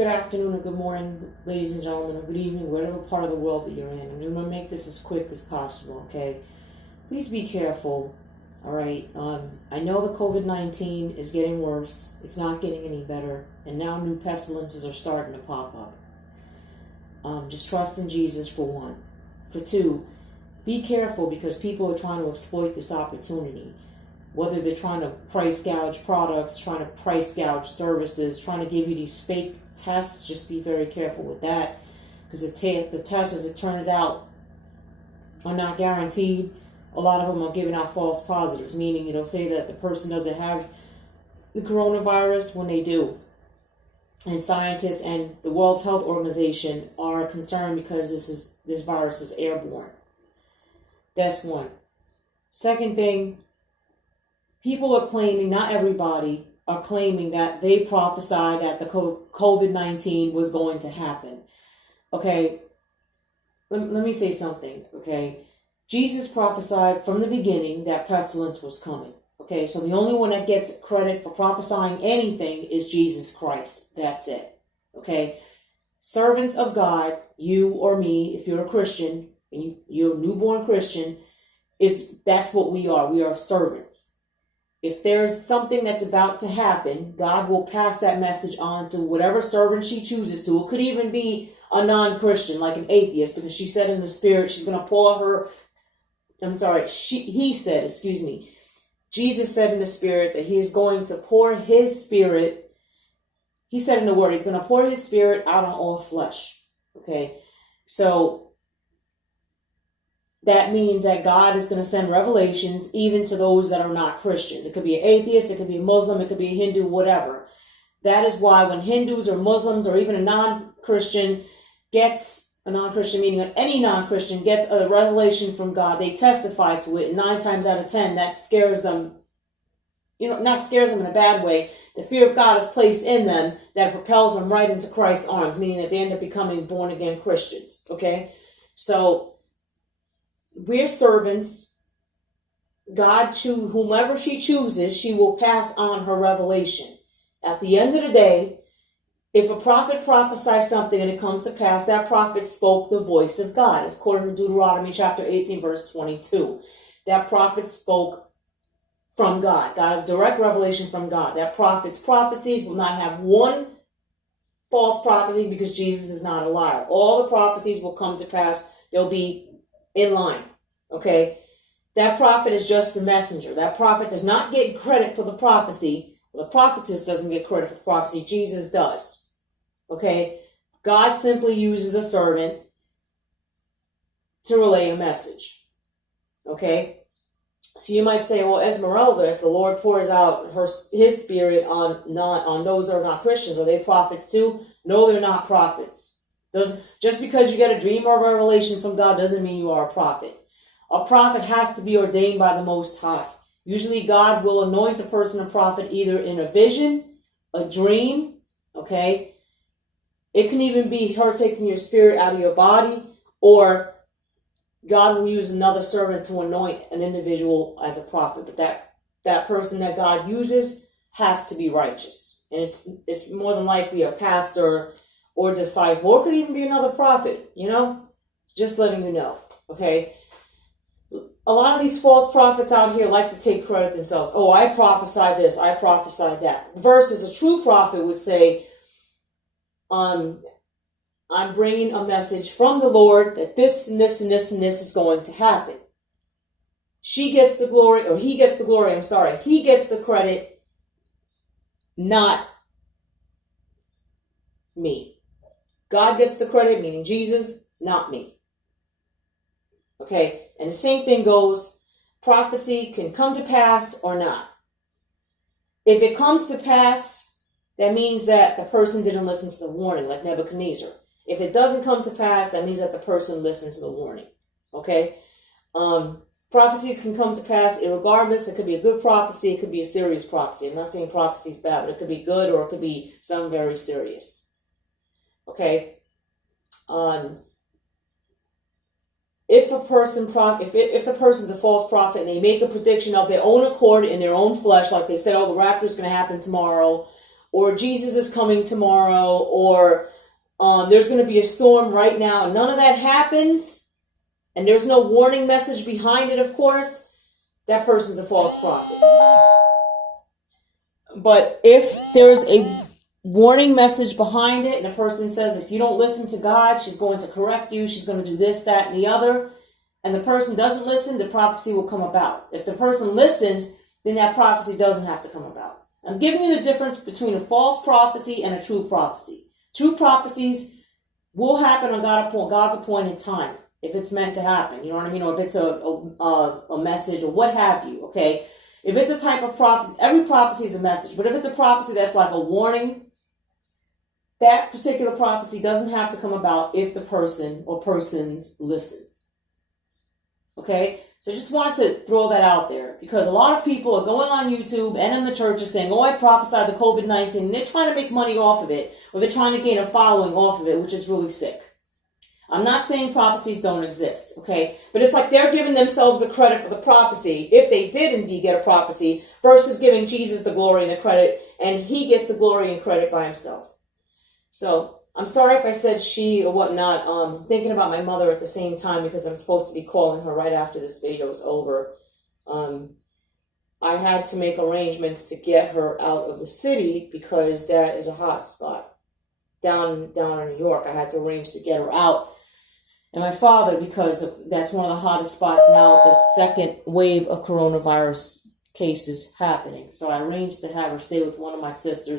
Good afternoon or good morning, ladies and gentlemen, or good evening, whatever part of the world that you're in. I'm going to make this as quick as possible, okay? Please be careful, all right? I know the COVID-19 is getting worse. It's not getting any better. And now new pestilences are starting to pop up. Just trust in Jesus, for one. For two, be careful because people are trying to exploit this opportunity. Whether they're trying to price gouge products, trying to price gouge services, trying to give you these fake tests, just be very careful with that. Because the tests, as it turns out, are not guaranteed. A lot of them are giving out false positives, meaning it'll say that the person doesn't have the coronavirus when they do. And scientists and the World Health Organization are concerned because this virus is airborne. That's one. Second thing, people are claiming, not everybody, are claiming that they prophesied that the COVID-19 was going to happen. Okay, let me say something, okay? Jesus prophesied from the beginning that pestilence was coming. Okay, so the only one that gets credit for prophesying anything is Jesus Christ. That's it. Okay, servants of God, you or me, if you're a Christian, and you're a newborn Christian, that's what we are. We are servants. If there's something that's about to happen, God will pass that message on to whatever servant she chooses to. It could even be a non-Christian, like an atheist, because she said in the spirit she's going to pour her, Jesus said in the spirit that he is going to pour his spirit. He said in the word, he's going to pour his spirit out on all flesh. Okay, so that means that God is going to send revelations even to those that are not Christians. It could be an atheist, it could be a Muslim, it could be a Hindu, whatever. That is why when Hindus or Muslims or even a non-Christian meaning any non-Christian gets a revelation from God, they testify to it. 9 times out of 10, that scares them. Not scares them in a bad way. The fear of God is placed in them that propels them right into Christ's arms, meaning that they end up becoming born-again Christians. Okay? So we're servants. God, whomever she chooses, she will pass on her revelation. At the end of the day, if a prophet prophesies something and it comes to pass, that prophet spoke the voice of God. According to Deuteronomy chapter 18, verse 22. That prophet spoke from God. Got a direct revelation from God. That prophet's prophecies will not have one false prophecy because Jesus is not a liar. All the prophecies will come to pass. They'll be in line. Okay? That prophet is just a messenger. That prophet does not get credit for the prophecy. The prophetess doesn't get credit for the prophecy. Jesus does. Okay? God simply uses a servant to relay a message. Okay? So you might say, well, Esmeralda, if the Lord pours out his spirit on those that are not Christians, are they prophets too? No, they're not prophets. Just because you get a dream or a revelation from God doesn't mean you are a prophet. A prophet has to be ordained by the Most High. Usually God will anoint a person a prophet either in a vision, a dream, okay? It can even be her taking your spirit out of your body, or God will use another servant to anoint an individual as a prophet. But that person that God uses has to be righteous. And it's more than likely a pastor or disciple, or it could even be another prophet, It's just letting you know, okay? A lot of these false prophets out here like to take credit themselves. Oh, I prophesied this, I prophesied that. Versus a true prophet would say, I'm bringing a message from the Lord that this and this and this and this is going to happen. She gets the glory, or he gets the glory, he gets the credit, not me. God gets the credit, meaning Jesus, not me. Okay, and the same thing goes, prophecy can come to pass or not. If it comes to pass, that means that the person didn't listen to the warning, like Nebuchadnezzar. If it doesn't come to pass, that means that the person listened to the warning. Okay, prophecies can come to pass irregardless. It could be a good prophecy, it could be a serious prophecy. I'm not saying prophecy is bad, but it could be good or it could be something very serious. Okay, if the person's a false prophet and they make a prediction of their own accord in their own flesh, like they said, oh, the rapture is going to happen tomorrow, or Jesus is coming tomorrow, or there's going to be a storm right now. None of that happens, and there's no warning message behind it, of course. That person's a false prophet. But if there's a warning message behind it, and a person says, if you don't listen to God, she's going to correct you, she's going to do this, that, and the other, and the person doesn't listen, the prophecy will come about. If the person listens, then that prophecy doesn't have to come about. I'm giving you the difference between a false prophecy and a true prophecy. True prophecies will happen on God's appointed time, if it's meant to happen. You know what I mean? Or if it's a message or what have you, okay? If it's a type of prophecy, every prophecy is a message. But if it's a prophecy that's like a warning, that particular prophecy doesn't have to come about if the person or persons listen. Okay? So I just wanted to throw that out there, because a lot of people are going on YouTube and in the churches saying, oh, I prophesied the COVID-19, and they're trying to make money off of it, or they're trying to gain a following off of it, which is really sick. I'm not saying prophecies don't exist, okay? But it's like they're giving themselves the credit for the prophecy, if they did indeed get a prophecy, versus giving Jesus the glory and the credit, and he gets the glory and credit by himself. So I'm sorry if I said she or whatnot. I'm thinking about my mother at the same time, because I'm supposed to be calling her right after this video is over. I had to make arrangements to get her out of the city, because that is a hot spot down in New York. I had to arrange to get her out. And my father, because that's one of the hottest spots now, the second wave of coronavirus cases happening. So I arranged to have her stay with one of my sisters